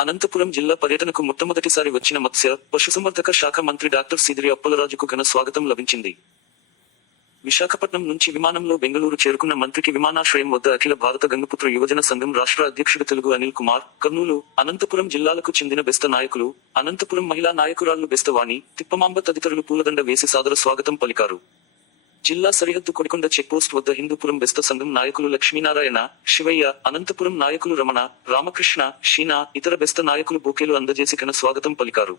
అనంతపురం జిల్లా పర్యటనకు మొట్టమొదటిసారి వచ్చిన మత్స్య పశుసంవర్ధక శాఖ మంత్రి డాక్టర్ సిదిరి అప్పలరాజుకు ఘన స్వాగతం లభించింది. విశాఖపట్నం నుంచి విమానంలో బెంగళూరు చేరుకున్న మంత్రికి విమానాశ్రయం వద్ద అఖిల భారత గంగపుత్ర యువజన సంఘం రాష్ట్ర అధ్యక్షుడు తెలుగు అనిల్ కుమార్ కర్నూలు అనంతపురం జిల్లాలకు చెందిన బెస్త నాయకులు అనంతపురం మహిళా నాయకురాళ్ళు బెస్తవాణి తిప్పమాంబ తదితరులు పూలదండ వేసి సాదర స్వాగతం పలికారు. జిల్లా సరిహద్దు కొడికొండ చెక్పోస్ట్ వద్ద హిందూపురం బెస్త సంఘం నాయకులు లక్ష్మీనారాయణ శివయ్య అనంతపురం నాయకులు రమణ రామకృష్ణ షీనా ఇతర బెస్త నాయకులు బొకేలు అందజేసి ఘన స్వాగతం పలికారు.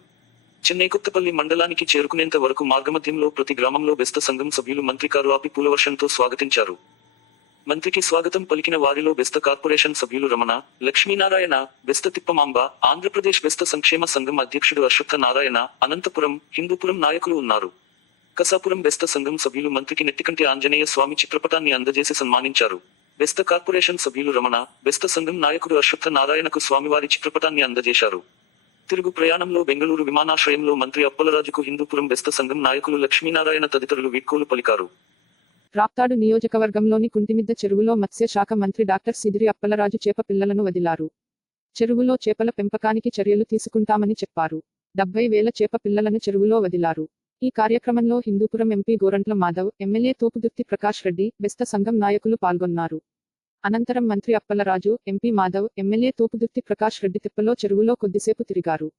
చెన్నై కొత్తపల్లి మండలానికి చేరుకునేంత వరకు మార్గమధ్యంలో ప్రతి గ్రామంలో బెస్త సంఘం సభ్యులు మంత్రి కారు ఆపి పూలవర్షంతో స్వాగతించారు. మంత్రికి స్వాగతం పలికిన వారిలో బెస్త కార్పొరేషన్ సభ్యులు రమణ లక్ష్మీనారాయణ బెస్త తిప్పమాంబ ఆంధ్రప్రదేశ్ బెస్త సంక్షేమ సంఘం అధ్యక్షుడు అశ్వత్థ నారాయణ అనంతపురం హిందూపురం నాయకులు ఉన్నారు. కసాపురం బెస్త సంఘం సభ్యులు మంత్రికి నెట్టికంటి ఆంజనేయ స్వామి చిత్రపటాన్ని అందజేసి సన్మానించారు. బెస్త కార్పొరేషన్ సభ్యులు రమణ బెస్త సంఘం నాయకుడు అశ్వత్థ నారాయణకు స్వామివారి చిత్రపటాన్ని అందజేశారు. తిరుగు ప్రయాణంలో బెంగళూరు విమానాశ్రయంలో మంత్రి అప్పలరాజుకు హిందూపురం బెస్త సంఘం నాయకులు లక్ష్మీనారాయణ తదితరులు వీడ్కోలు పలికారు. రాప్తాడు నియోజకవర్గంలోని కుంటిమిద్ద చెరువులో మత్స్య శాఖ మంత్రి డాక్టర్ సిదిరి అప్పలరాజు చేప పిల్లలను వదిలారు. చెరువులో చేపల పెంపకానికి చర్యలు తీసుకుంటామని చెప్పారు. డెబ్బై వేల చేప పిల్లలను చెరువులో వదిలారు. ఈ కార్యక్రమంలో హిందూపురం ఎంపీ గోరంట్ల మాధవ్ ఎమ్మెల్యే తోపుదుర్తి ప్రకాష్ రెడ్డి బెస్త సంఘం నాయకులు పాల్గొన్నారు. అనంతరం మంత్రి అప్పలరాజు ఎంపీ మాధవ్ ఎమ్మెల్యే తోపుదుర్తి ప్రకాష్ రెడ్డి తిప్పలో చెరువులో కొద్దిసేపు తిరిగారు.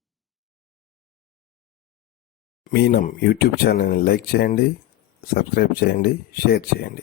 మీనం యూట్యూబ్ ఛానల్ని లైక్ చేయండి సబ్స్క్రైబ్ చేయండి షేర్ చేయండి.